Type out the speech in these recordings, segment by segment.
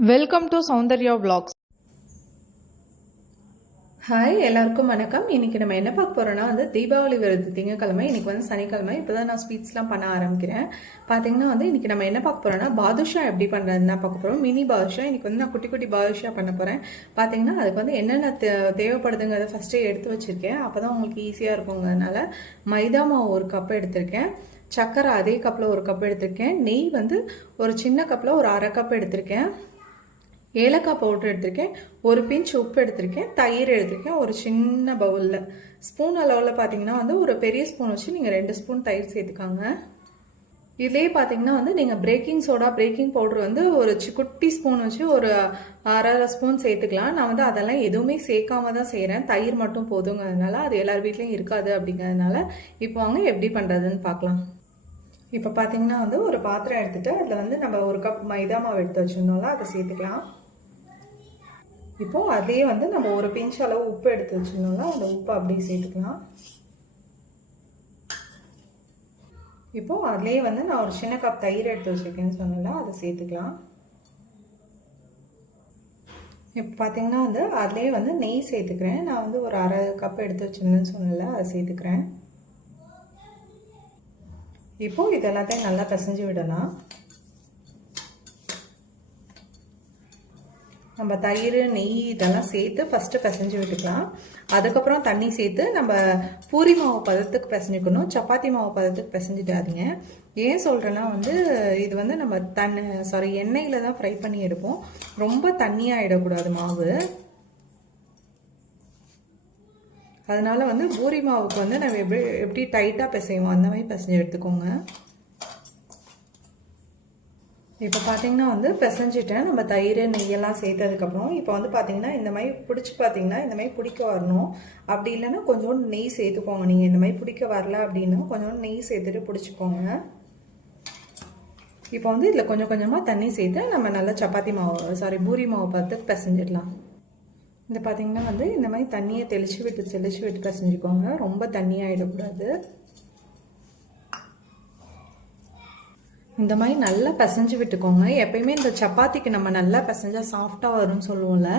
Welcome to Soundarya vlogs. Hi எல்லாருக்கும் வணக்கம். இன்னைக்கு நம்ம என்ன பார்க்க போறோம்னா வந்து தீபாவளி வருது திங்கக்கிழமை இன்னைக்கு வந்து சனிக்கிழமை இப்போ தான் நான் ஸ்வீட்ஸ்லாம் பண்ண ஆரம்பிக்கிறேன். பார்த்தீங்கன்னா வந்து இன்னைக்கு நம்ம என்ன பார்க்க போறோம்னா பாதுஷா எப்படி பண்ணுறதுன்னா பார்க்க போறோம். மினி பாதுஷா இன்னைக்கு வந்து நான் குட்டி குட்டி பாதுஷா பண்ண போறேன். பார்த்தீங்கன்னா அதுக்கு வந்து என்னென்ன தே- தேவைப்படுதுங்கிறத ஃபர்ஸ்ட்டே எடுத்து வச்சிருக்கேன். அப்பதான் உங்களுக்கு ஈஸியாக இருக்குங்கிறதுனால மைதா மாவு ஒரு கப் எடுத்திருக்கேன். சக்கரை அதே கப்பில் ஒரு கப் எடுத்திருக்கேன். நெய் வந்து ஒரு சின்ன கப்பில் ஒரு அரை கப் எடுத்திருக்கேன். ஏலக்காய் பவுடர் எடுத்திருக்கேன் ஒரு பிஞ்ச் உப்பு எடுத்திருக்கேன் தயிர் எடுத்திருக்கேன் ஒரு சின்ன பவுலில் ஸ்பூன் அளவில் பார்த்தீங்கன்னா வந்து ஒரு பெரிய ஸ்பூன் வச்சு நீங்கள் ரெண்டு ஸ்பூன் தயிர் சேர்த்துக்காங்க. இதுலேயே பார்த்தீங்கன்னா வந்து நீங்கள் பிரேக்கிங் சோடா பிரேக்கிங் பவுடர் வந்து ஒரு சி- குட்டி ஸ்பூன் வச்சு ஒரு அரை ஸ்பூன் சேர்த்துக்கலாம். நான் வந்து அதெல்லாம் எதுவுமே சேர்க்காம தான் செய்கிறேன் தயிர் மட்டும் போதுங்கிறதுனால அது எல்லார் வீட்லேயும் இருக்காது அப்படிங்கிறதுனால இப்போ வாங்க எப்படி பண்ணுறதுன்னு பார்க்கலாம் இப்போ பார்த்தீங்கன்னா வந்து ஒரு பாத்திரம் எடுத்துகிட்டு அதில் வந்து நம்ம ஒரு கப் மைதா மாவு எடுத்து வச்சுருந்தோம்ல அதை சேர்த்துக்கலாம். இப்போது அதே வந்து நம்ம ஒரு பிஞ்ச் அளவு உப்பு எடுத்து வச்சுருந்தோம்னா அந்த உப்பு அப்படியே சேர்த்துக்கலாம். இப்போது அதுலேயே வந்து நான் ஒரு சின்ன கப் தயிர் எடுத்து வச்சிருக்கேன்னு சொன்னேன்ல அதை சேர்த்துக்கலாம். இப்போ பார்த்தீங்கன்னா வந்து அதுலேயே வந்து நெய் சேர்த்துக்கிறேன். நான் வந்து ஒரு அரை கப் எடுத்து வச்சிருந்தேன்னு சொன்னேன்ல அதை சேர்த்துக்கிறேன். இப்போது இது எல்லாத்தையும் நல்லா பிசைஞ்சு விடலாம். நம்ம தயிர் நெய் இதெல்லாம் சேர்த்து ஃபஸ்ட்டு பிசைஞ்சு விட்டுக்கலாம். அதுக்கப்புறம் தண்ணி சேர்த்து நம்ம பூரி மாவு பதத்துக்கு பிசைஞ்சுக்கணும். சப்பாத்தி மாவு பதத்துக்கு பிசைஞ்சிடாதீங்க. ஏன் சொல்கிறேன்னா வந்து இது வந்து நம்ம தண்ணி சாரி எண்ணெயில் தான் ஃப்ரை பண்ணி எடுப்போம். ரொம்ப தண்ணியாகிடக்கூடாது மாவு. அதனால் வந்து பூரி மாவுக்கு வந்து நம்ம எப்படி எப்படி டைட்டாக பிசைவோம் அந்த மாதிரி பிசைஞ்சு எடுத்துக்கோங்க. இப்போ பார்த்தீங்கன்னா வந்து பிசைஞ்சிட்டேன். நம்ம தயிர் நெய்யெல்லாம் சேர்த்ததுக்கப்புறம் இப்போ வந்து பார்த்தீங்கன்னா இந்த மாதிரி பிடிச்சி பார்த்தீங்கன்னா இந்த மாதிரி பிடிக்க வரணும். அப்படி இல்லைன்னா கொஞ்சோண்டு நெய் சேர்த்துக்கோங்க. நீங்கள் இந்த மாதிரி பிடிக்க வரல அப்படின்னா கொஞ்சோண்டு நெய் சேர்த்துட்டு பிடிச்சிக்கோங்க. இப்போ வந்து இதில் கொஞ்சம் கொஞ்சமாக தண்ணி சேர்த்து நம்ம நல்லா சப்பாத்தி மாவு சாரி பூரி மாவு பார்த்து பிசைஞ்சிடலாம். இந்த பார்த்தீங்கன்னா வந்து இந்த மாதிரி தண்ணியை தெளிச்சு விட்டு தெளிச்சு விட்டு பிசைஞ்சிக்கோங்க. ரொம்ப தண்ணியாகிடக்கூடாது இந்த மாதிரி நல்லா பிசைஞ்சு விட்டுக்கோங்க. எப்பயுமே இந்த சப்பாத்திக்கு நம்ம நல்லா பிசைஞ்சா சாஃப்டாக வரும்னு சொல்லுவோம்ல.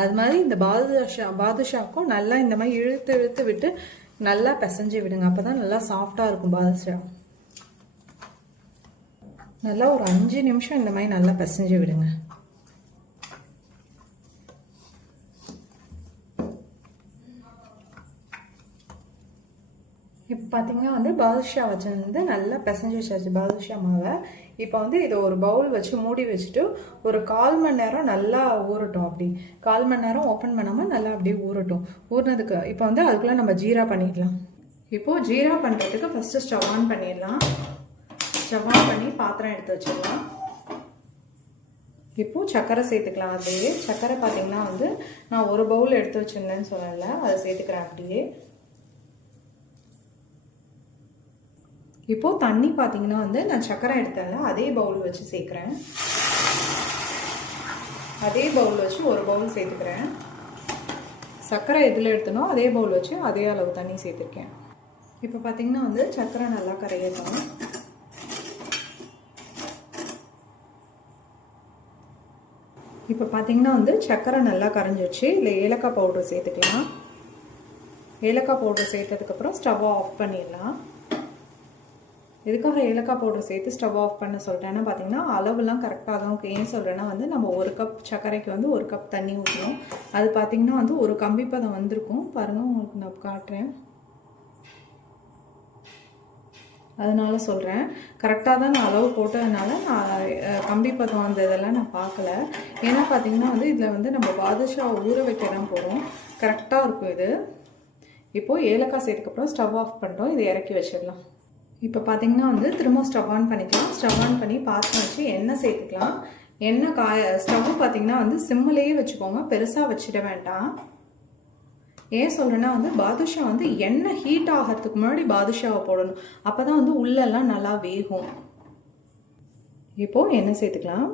அது மாதிரி இந்த பாதுஷா பாதுஷாக்கும் நல்லா இந்த மாதிரி இழுத்து இழுத்து விட்டு நல்லா பிசைஞ்சு விடுங்க. அப்போ தான் நல்லா சாஃப்டாக இருக்கும் பாதுஷா. நல்லா ஒரு அஞ்சு நிமிஷம் இந்த மாதிரி நல்லா பிசைஞ்சு விடுங்க. பார்த்தீங்கன்னா வந்து பாதுஷா வச்சிருந்து நல்லா பிசைஞ்சு வச்சாச்சு பாதுஷா மாவை. இப்போ வந்து இதை ஒரு பவுல் வச்சு மூடி வச்சுட்டு ஒரு கால் மணி நேரம் நல்லா ஊறட்டும் அப்படி. கால் மணி நேரம் ஓப்பன் பண்ணாமல் நல்லா அப்படியே ஊறட்டும். ஊறினதுக்கு இப்போ வந்து அதுக்குள்ளே நம்ம ஜீரா பண்ணிடலாம். இப்போது ஜீரா பண்ணுறதுக்கு ஃபஸ்ட்டு ஸ்டவ் ஆன் பண்ணிடலாம். ஸ்டவ் ஆன் பண்ணி பாத்திரம் எடுத்து வச்சிடலாம். இப்போது சர்க்கரை சேர்த்துக்கலாம் அப்படியே. சர்க்கரை பார்த்தீங்கன்னா வந்து நான் ஒரு பவுல் எடுத்து வச்சிருந்தேன்னு சொல்லலை. அதை சேர்த்துக்கிறேன் அப்படியே. இப்போது தண்ணி பார்த்தீங்கன்னா வந்து நான் சக்கரை எடுத்தேன்ல அதே பவுல் வச்சு சேர்க்குறேன். அதே பவுல் வச்சு ஒரு பவுல் சேர்த்துக்கிறேன். சர்க்கரை எதில் எடுத்தனோ அதே பவுல் வச்சு அதே அளவு தண்ணி சேர்த்துருக்கேன். இப்போ பார்த்தீங்கன்னா வந்து சர்க்கரை நல்லா கரையணும் இப்போ பார்த்தீங்கன்னா வந்து சர்க்கரை நல்லா கரைஞ்சிருச்சு. இல்லை ஏலக்காய் பவுடர் சேர்த்துக்கலாம். ஏலக்காய் பவுடர் சேர்த்ததுக்கப்புறம் ஸ்டவ் ஆஃப் பண்ணிடலாம். எதுக்காக ஏலக்காய் பவுடர் சேர்த்து ஸ்டவ் ஆஃப் பண்ண சொல்கிறேன்னா பார்த்தீங்கன்னா அளவுலாம் கரெக்டாக தான் இருக்கும் ஏன் சொல்கிறேன்னா வந்து நம்ம ஒரு கப் சர்க்கரைக்கு வந்து ஒரு கப் தண்ணி ஊற்றுறோம் அது பார்த்தீங்கன்னா வந்து ஒரு கம்பிப்பதம் வந்திருக்கும். பாருங்கள் உங்களுக்கு நான் காட்டுறேன். அதனால சொல்கிறேன் கரெக்டாக தான் நான் அளவு போட்டதுனால நான் கம்பி பதம் அந்த இதெல்லாம் நான் பார்க்கல ஏன்னா பார்த்தீங்கன்னா வந்து இதில் வந்து நம்ம பாதுஷா ஊற வைக்க தான் போகிறோம் கரெக்டாக இருக்கும் இது. இப்போது ஏலக்காய் சேர்த்துக்கப்புறம் ஸ்டவ் ஆஃப் பண்ணிட்டோம் இதை இறக்கி வச்சிடலாம். இப்போ பார்த்தீங்கன்னா வந்து திரும்ப ஸ்டவ் ஆன் பண்ணிக்கலாம். ஸ்டவ் ஆன் பண்ணி பாத்திரம் வச்சு எண்ணெய் சேர்த்துக்கலாம். எண்ணெய் காய ஸ்டவ்வு பார்த்தீங்கன்னா வந்து சிம்மிலேயே வச்சுக்கோங்க. பெருசாக வச்சிட வேண்டாம். ஏன் சொல்கிறேன்னா வந்து பாதுஷா வந்து எண்ணெய் ஹீட் ஆகிறதுக்கு முன்னாடி பாதுஷாவை போடணும். அப்போ தான் வந்து உள்ளெல்லாம் நல்லா வேகும். இப்போது எண்ணெய் சேர்த்துக்கலாம்.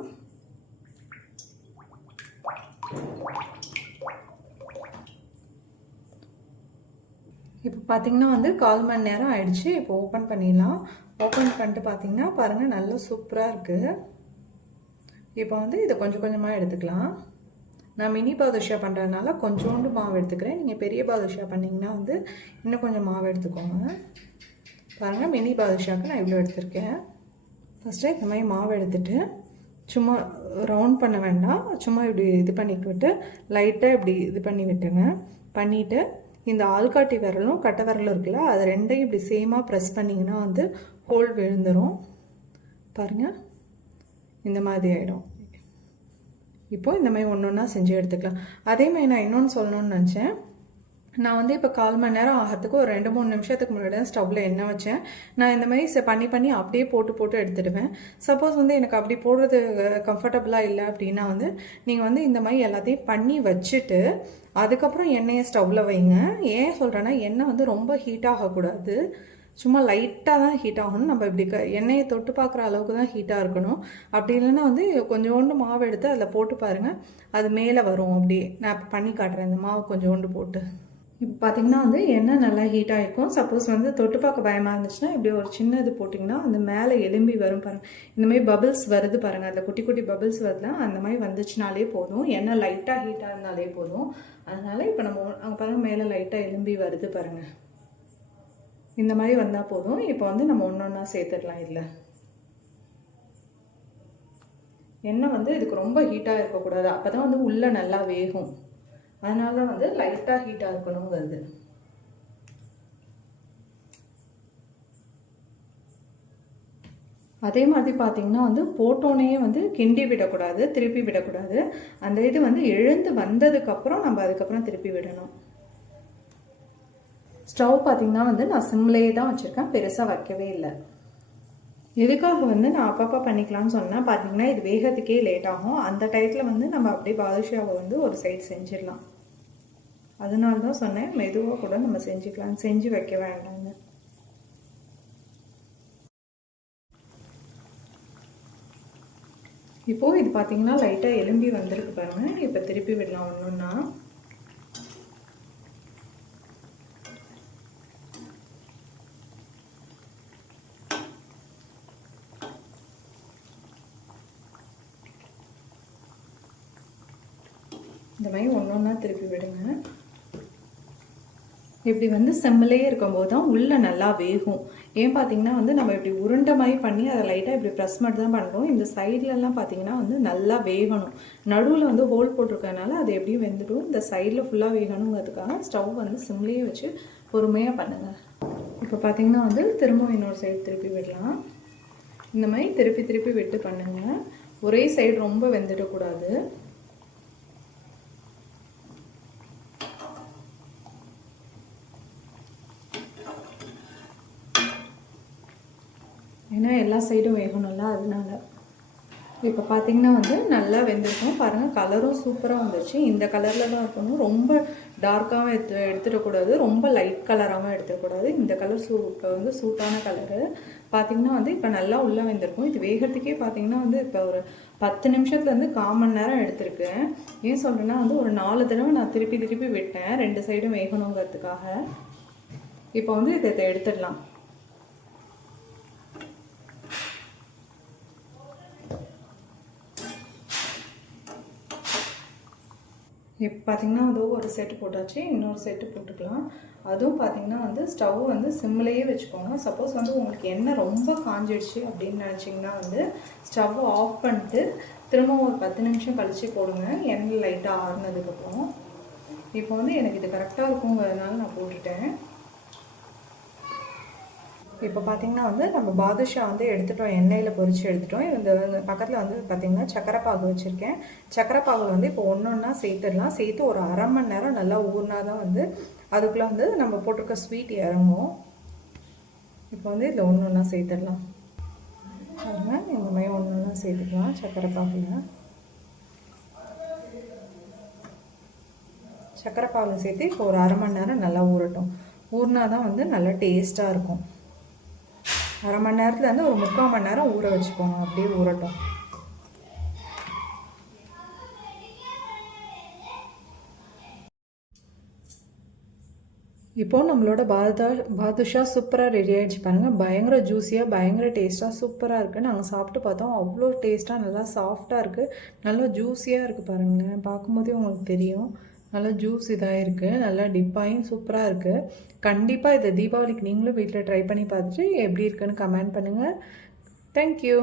இப்போ பார்த்தீங்கன்னா வந்து கால் மணி நேரம் ஆயிடுச்சு. இப்போ ஓப்பன் பண்ணிடலாம். ஓப்பன் பண்ணிட்டு பார்த்தீங்கன்னா பாருங்கள் நல்லா சூப்பராக இருக்குது இப்போ வந்து இதை கொஞ்சம் கொஞ்சமாக எடுத்துக்கலாம். நான் மினி பாதுஷா பண்ணுறதுனால கொஞ்சோண்டு மாவு எடுத்துக்கிறேன். நீங்கள் பெரிய பாதுஷா பண்ணிங்கன்னா வந்து இன்னும் கொஞ்சம் மாவு எடுத்துக்கோங்க. பாருங்கள் மினி பாதுஷாக்கு நான் இவ்வளோ எடுத்திருக்கேன். ஃபஸ்ட்டு இந்த மாதிரி மாவு எடுத்துகிட்டு சும்மா ரவுண்ட் பண்ண வேண்டாம். சும்மா இப்படி இது பண்ணிக்கிட்டு லைட்டாக இப்படி இது பண்ணி விட்டுங்க பண்ணிவிட்டு இந்த ஆள்காட்டி விரலும் கட்டை விரலும் இருக்குல்ல அது ரெண்டையும் இப்படி சேமாக ப்ரெஸ் பண்ணிங்கன்னா வந்து ஹோல் விழுந்துடும் பாருங்கள் இந்த மாதிரி ஆகிடும் இப்போது இந்த மாதிரி ஒன்று ஒன்றா செஞ்சு எடுத்துக்கலாம். அதே மாதிரி நான் இன்னொன்று சொல்லணும்னு நினச்சேன். நான் வந்து இப்போ கால் மணி நேரம் ஆகிறதுக்கு ஒரு ரெண்டு மூணு நிமிஷத்துக்கு முன்னாடி தான் ஸ்டவ்வில் எண்ணெய் வச்சேன். நான் இந்த மாதிரி பண்ணி பண்ணி அப்படியே போட்டு போட்டு எடுத்துடுவேன். சப்போஸ் வந்து எனக்கு அப்படி போடுறது கம்ஃபர்டபுளாக இல்லை அப்படின்னா வந்து நீங்கள் வந்து இந்த மாதிரி எல்லாத்தையும் பண்ணி வச்சுட்டு அதுக்கப்புறம் எண்ணெயை ஸ்டவ்வில் வைங்க. ஏன் சொல்கிறேன்னா எண்ணெய் வந்து ரொம்ப ஹீட் ஆகக்கூடாது. சும்மா லைட்டாக தான் ஹீட் ஆகணும். நம்ம இப்படி க எண்ணெயை தொட்டு பார்க்குற அளவுக்கு தான் ஹீட்டாக இருக்கணும். அப்படி இல்லைன்னா வந்து கொஞ்சோண்டு மாவு எடுத்து அதில் போட்டு பாருங்கள் அது மேலே வரும். அப்படியே நான் பண்ணி காட்டுறேன். இந்த மாவு கொஞ்சோண்டு போட்டு. இப்போ பார்த்தீங்கன்னா வந்து எண்ணெய் நல்லா ஹீட் ஆகிருக்கும் சப்போஸ் வந்து தொட்டு பார்க்க பயமாக இருந்துச்சுன்னா இப்படி ஒரு சின்ன இது போட்டிங்கன்னா அந்த மேலே எலும்பி வரும் பாருங்கள் இந்த மாதிரி பபிள்ஸ் வருது பாருங்கள் அதில் குட்டி குட்டி பபிள்ஸ் வருதுல அந்த மாதிரி வந்துச்சுனாலே போதும். எண்ணெய் லைட்டாக ஹீட்டாக இருந்தாலே போதும். அதனால் இப்போ நம்ம அங்கே பாருங்கள் மேலே லைட்டாக எலும்பி வருது பாருங்கள் இந்த மாதிரி வந்தால் போதும். இப்போ வந்து நம்ம ஒன்று ஒன்றா சேர்த்துடலாம் இதில். எண்ணெய் வந்து இதுக்கு ரொம்ப ஹீட்டாக இருக்கக்கூடாது. அப்போ தான் வந்து உள்ளே நல்லா வேகும். அதனால வந்து லைட்டாக ஹீட்டாக இருக்கணுங்கிறது. அதே மாதிரி பார்த்தீங்கன்னா வந்து போட்டோன்னே வந்து கிண்டி விடக்கூடாது திருப்பி விடக்கூடாது. அந்த இது வந்து எழுந்து வந்ததுக்கப்புறம் நம்ம அதுக்கப்புறம் திருப்பி விடணும். ஸ்டவ் பார்த்தீங்கன்னா வந்து நான் சிம்லேயே தான் வச்சுருக்கேன் பெருசாக வைக்கவே இல்லை. எதுக்காக வந்து நான் அப்பப்போ பண்ணிக்கலாம்னு சொன்னால் பார்த்தீங்கன்னா இது வேகத்துக்கே லேட் ஆகும். அந்த டயத்தில் வந்து நம்ம அப்படியே பாதுஷாவை வந்து ஒரு சைடு செஞ்சிடலாம். அதனால தான் சொன்னேன் மெதுவாக கூட நம்ம செஞ்சுக்கலாம். செஞ்சு வைக்க வேண்டாங்க இப்போது இது பார்த்தீங்கன்னா லைட்டாக எலும்பி வந்திருக்கு பாருங்கள் இப்போ திருப்பி விடலாம் ஒன்று ஒன்றா இந்த மாதிரி ஒன்று ஒன்றா திருப்பி விடுங்க. இப்படி வந்து செம்மிலேயே இருக்கும்போது தான் உள்ளே நல்லா வேகும். ஏன் பார்த்தீங்கன்னா வந்து நம்ம இப்படி உருண்டை மாதிரி பண்ணி அதை லைட்டாக இப்படி ப்ரெஸ் மட்டும் தான் பண்ணுறோம் இந்த சைட்லலாம் பார்த்தீங்கன்னா வந்து நல்லா வேகணும். நடுவில் வந்து ஹோல் போட்டிருக்கனால அது எப்படியும் வெந்துடும். இந்த சைடில் ஃபுல்லாக வேகணுங்கிறதுக்காக ஸ்டவ் வந்து சிம்லேயே வச்சு பொறுமையாக பண்ணுங்கள் இப்போ பார்த்தீங்கன்னா வந்து திரும்ப இன்னொரு சைடு திருப்பி விடலாம். இந்த மாதிரி திருப்பி திருப்பி விட்டு பண்ணுங்கள் ஒரே சைடு ரொம்ப வெந்துடக்கூடாது. ஏன்னா எல்லா சைடும் வேகணும்ல அதனால. இப்போ பார்த்தீங்கன்னா வந்து நல்லா வெந்திருக்கும். பாருங்கள் கலரும் சூப்பராக வந்துருச்சு. இந்த கலரில் தான் இருக்கணும். ரொம்ப டார்க்காகவும் எடுத்து எடுத்துடக்கூடாது ரொம்ப லைட் கலராகவும் எடுத்துடக்கூடாது இந்த கலர் சூ இப்போ வந்து சூட்டான கலரு பார்த்தீங்கன்னா வந்து இப்போ நல்லா உள்ளே வெந்திருக்கும். இது வேகிறதுக்கே பார்த்தீங்கன்னா வந்து இப்போ ஒரு பத்து நிமிஷத்துலேருந்து கால் மணி நேரம் எடுத்திருக்கேன். ஏன் சொல்கிறேன்னா வந்து ஒரு நாலு தடவை நான் திருப்பி திருப்பி விட்டேன். ரெண்டு சைடும் வேகணுங்கிறதுக்காக. இப்போ வந்து இதை எடுத்துடலாம். இப்போ பார்த்தீங்கன்னா அதோ ஒரு செட்டு போட்டாச்சு இன்னொரு செட்டு போட்டுக்கலாம். அதுவும் பார்த்தீங்கன்னா வந்து ஸ்டவ் வந்து சிம்லேயே வச்சுக்கோங்க. சப்போஸ் வந்து உங்களுக்கு எண்ணெய் ரொம்ப காஞ்சிடுச்சு அப்படின்னு நினச்சிங்கன்னா வந்து ஸ்டவ் ஆஃப் பண்ணிட்டு திரும்ப ஒரு பத்து நிமிஷம் கழித்து போடுங்க. எண்ணெய் லைட்டாக ஆறுனதுக்கப்புறம். இப்போ வந்து எனக்கு இது கரெக்டாக இருக்குங்கிறதுனால நான் போட்டுட்டேன். இப்போ பார்த்தீங்கன்னா வந்து நம்ம பாதுஷா வந்து எடுத்துட்டோம் எண்ணெயில் பொறிச்சு எடுத்துட்டோம். இந்த பக்கத்தில் வந்து பார்த்தீங்கன்னா சக்கரைப்பாகு வச்சுருக்கேன். சக்கரை வந்து இப்போ ஒன்று ஒன்றா சேர்த்துடலாம். சேர்த்து ஒரு அரை மணி நேரம் நல்லா ஊறினா தான் வந்து அதுக்குள்ளே வந்து நம்ம போட்டிருக்க ஸ்வீட் இறங்கும். இப்போ வந்து இதில் ஒன்று ஒன்றா சேர்த்துடலாம். பாருங்க இந்த மாதிரி ஒன்று ஒன்றா சேர்த்துக்கலாம் சக்கரைப்பாகுல. சக்கரைப்பாகு சேர்த்து இப்போ ஒரு அரை மணி நேரம் நல்லா ஊறட்டும். ஊறினா தான் வந்து நல்லா டேஸ்ட்டாக இருக்கும். அரை மணி நேரத்துல இருந்து ஒரு முக்கால் மணி நேரம் ஊற வச்சுக்கோங்க. அப்படியே ஊறட்டும். இப்போ நம்மளோட பாதா பாதுஷா சூப்பராக ரெடி ஆயிடுச்சு பாருங்கள் பயங்கர ஜூஸியாக பயங்கர டேஸ்ட்டாக சூப்பராக இருக்குது நாங்கள் சாப்பிட்டு பார்த்தோம். அவ்வளோ டேஸ்ட்டாக நல்லா சாஃப்டாக இருக்குது நல்லா ஜூஸியாக இருக்குது பாருங்கள் பார்க்கும்போதே உங்களுக்கு தெரியும். நல்லா ஜூஸ் இதாக இருக்குது நல்லா டிப்பாயும் சூப்பராக இருக்குது கண்டிப்பாக இதை தீபாவளிக்கு நீங்களும் வீட்டில் ட்ரை பண்ணி பார்த்துட்டு எப்படி இருக்குன்னு கமெண்ட் பண்ணுங்கள் தேங்க்யூ